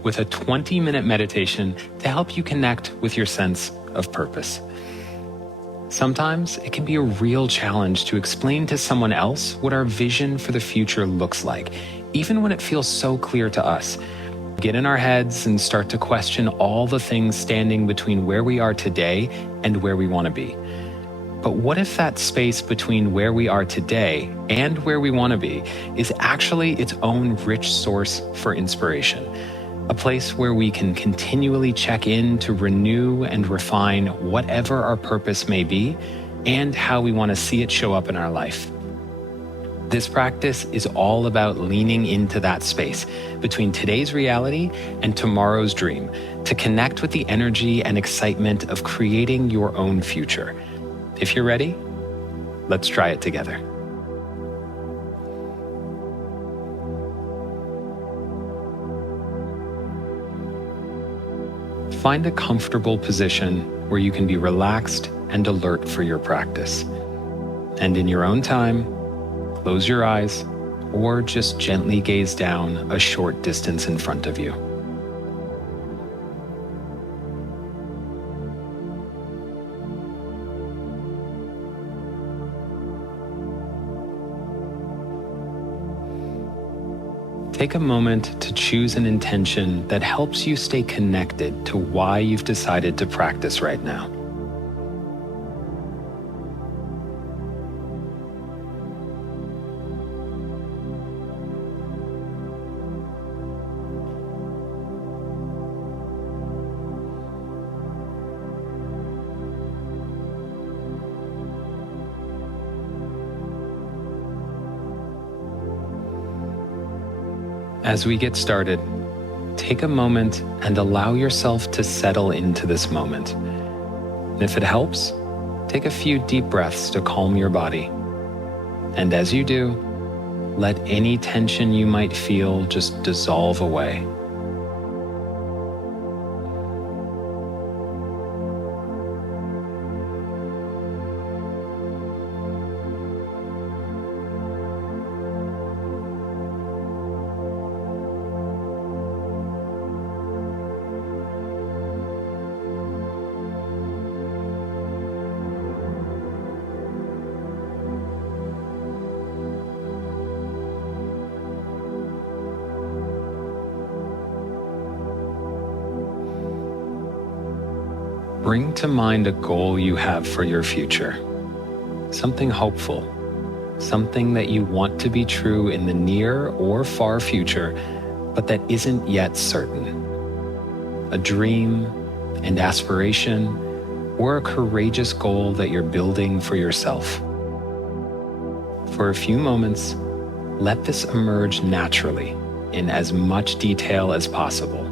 with a 20-minute meditation to help you connect with your sense of purpose. Sometimes it can be a real challenge to explain to someone else what our vision for the future looks like, even when it feels so clear to us. Get in our heads and start to question all the things standing between where we are today and where we want to be. But what if that space between where we are today and where we want to be is actually its own rich source for inspiration? A place where we can continually check in to renew and refine whatever our purpose may be and how we want to see it show up in our life. This practice is all about leaning into that space between today's reality and tomorrow's dream to connect with the energy and excitement of creating your own future. If you're ready, let's try it together. Find a comfortable position where you can be relaxed and alert for your practice. And in your own time, close your eyes or just gently gaze down a short distance in front of you. Take a moment to choose an intention that helps you stay connected to why you've decided to practice right now. As we get started, take a moment and allow yourself to settle into this moment. And if it helps, take a few deep breaths to calm your body. And as you do, let any tension you might feel just dissolve away. Bring to mind a goal you have for your future, something hopeful, something that you want to be true in the near or far future, but that isn't yet certain. A dream, an aspiration, or a courageous goal that you're building for yourself. For a few moments, let this emerge naturally in as much detail as possible.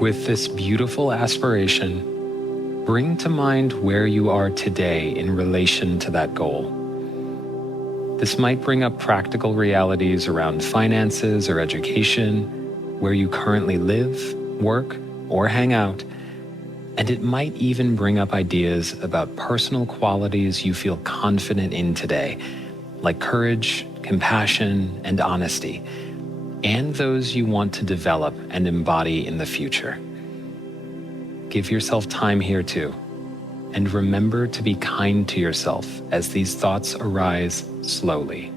With this beautiful aspiration, bring to mind where you are today in relation to that goal. This might bring up practical realities around finances or education, where you currently live, work, or hang out, and it might even bring up ideas about personal qualities you feel confident in today, like courage, compassion, and honesty, and those you want to develop and embody in the future. Give yourself time here too, and remember to be kind to yourself as these thoughts arise slowly.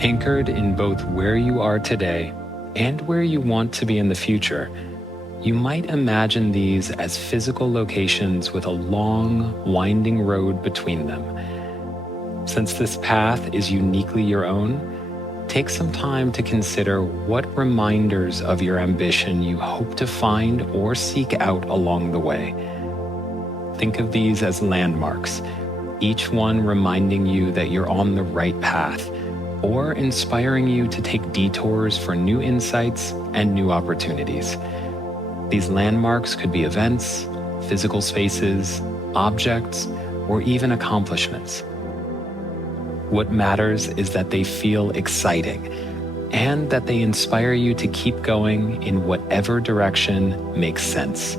Anchored in both where you are today and where you want to be in the future, you might imagine these as physical locations with a long, winding road between them. Since this path is uniquely your own, take some time to consider what reminders of your ambition you hope to find or seek out along the way. Think of these as landmarks, each one reminding you that you're on the right path, or inspiring you to take detours for new insights and new opportunities. These landmarks could be events, physical spaces, objects, or even accomplishments. What matters is that they feel exciting and that they inspire you to keep going in whatever direction makes sense.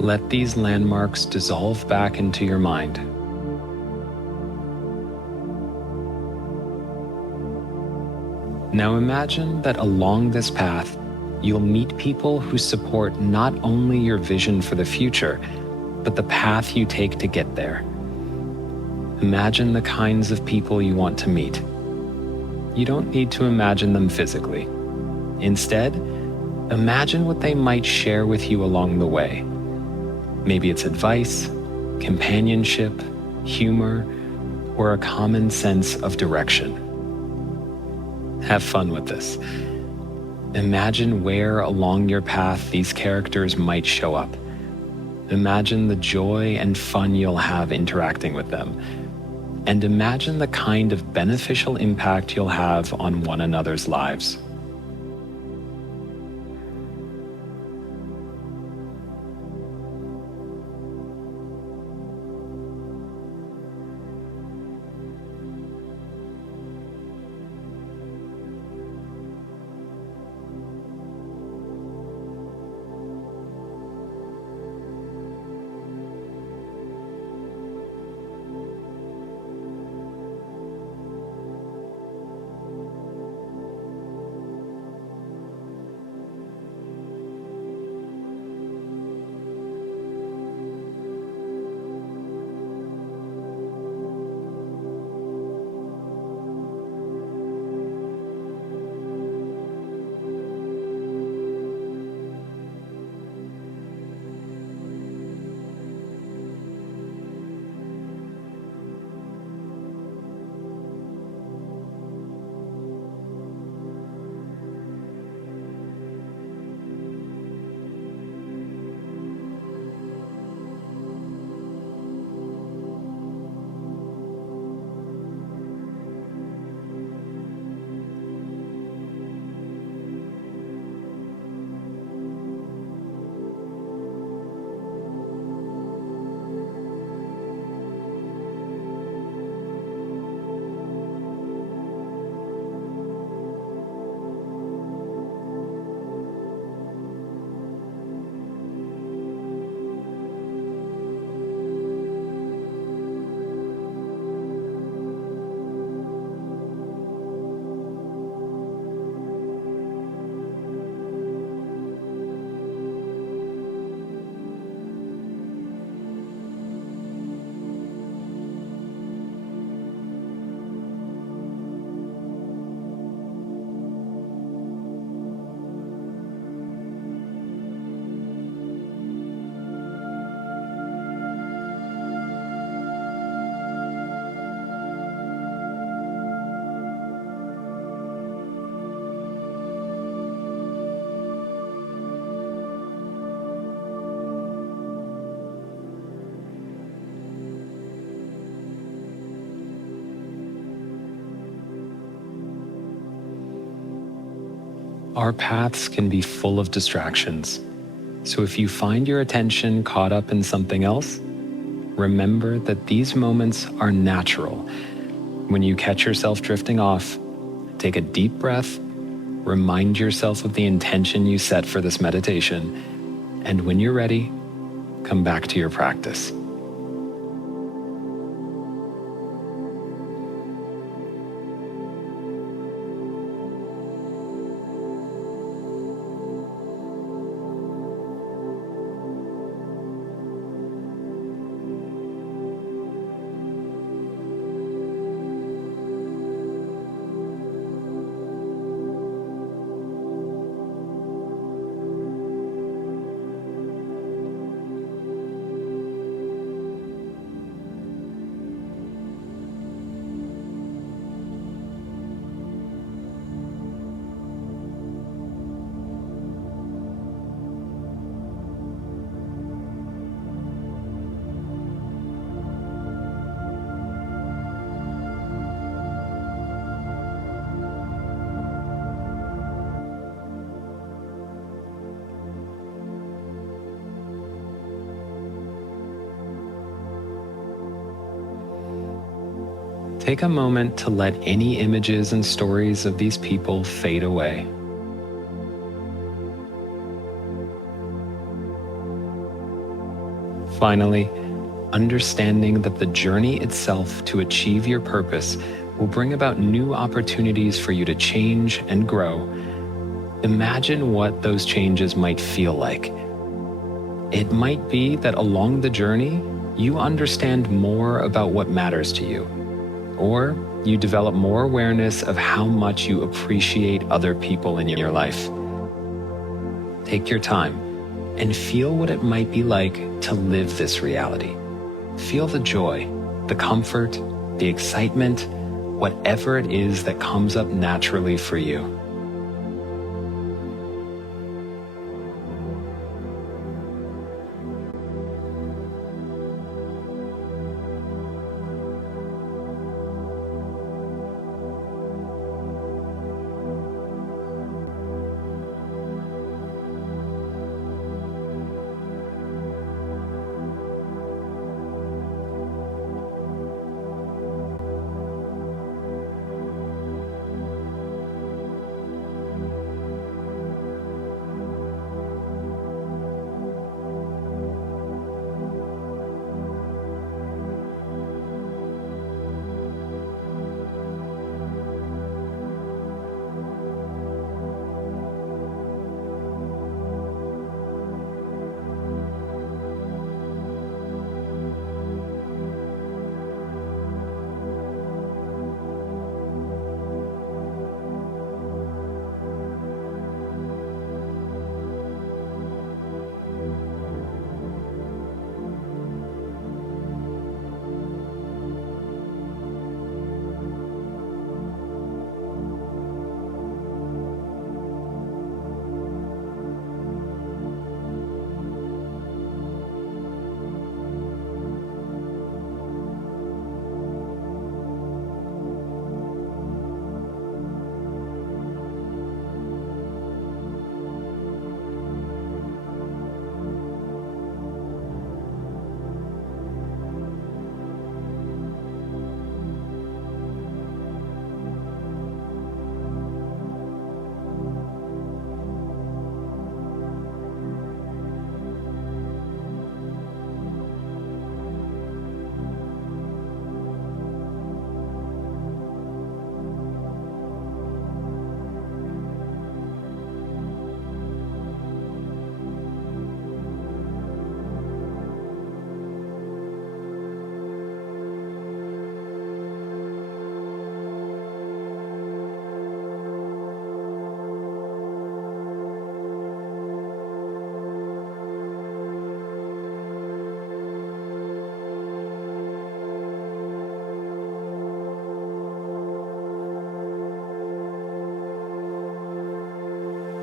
Let these landmarks dissolve back into your mind. Now imagine that along this path, you'll meet people who support not only your vision for the future, but the path you take to get there. Imagine the kinds of people you want to meet. You don't need to imagine them physically. Instead, imagine what they might share with you along the way. Maybe it's advice, companionship, humor, or a common sense of direction. Have fun with this. Imagine where along your path these characters might show up. Imagine the joy and fun you'll have interacting with them. And imagine the kind of beneficial impact you'll have on one another's lives. Our paths can be full of distractions. So if you find your attention caught up in something else, remember that these moments are natural. When you catch yourself drifting off, take a deep breath, remind yourself of the intention you set for this meditation, and when you're ready, come back to your practice. Take a moment to let any images and stories of these people fade away. Finally, understanding that the journey itself to achieve your purpose will bring about new opportunities for you to change and grow. Imagine what those changes might feel like. It might be that along the journey, you understand more about what matters to you, or you develop more awareness of how much you appreciate other people in your life. Take your time and feel what it might be like to live this reality. Feel the joy, the comfort, the excitement, whatever it is that comes up naturally for you.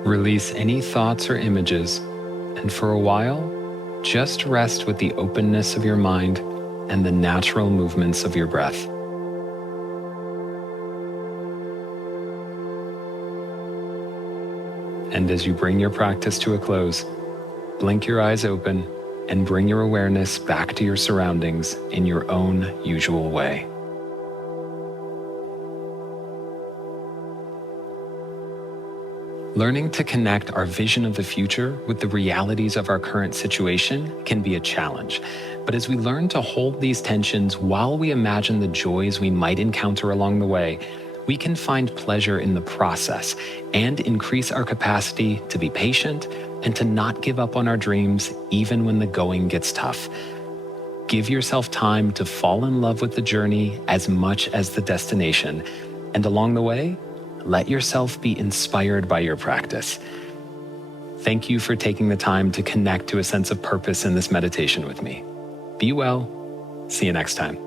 Release any thoughts or images, and for a while, just rest with the openness of your mind and the natural movements of your breath. And as you bring your practice to a close, blink your eyes open and bring your awareness back to your surroundings in your own usual way. Learning to connect our vision of the future with the realities of our current situation can be a challenge. But as we learn to hold these tensions while we imagine the joys we might encounter along the way, we can find pleasure in the process and increase our capacity to be patient and to not give up on our dreams even when the going gets tough. Give yourself time to fall in love with the journey as much as the destination, and along the way, let yourself be inspired by your practice. Thank you for taking the time to connect to a sense of purpose in this meditation with me. Be well. See you next time.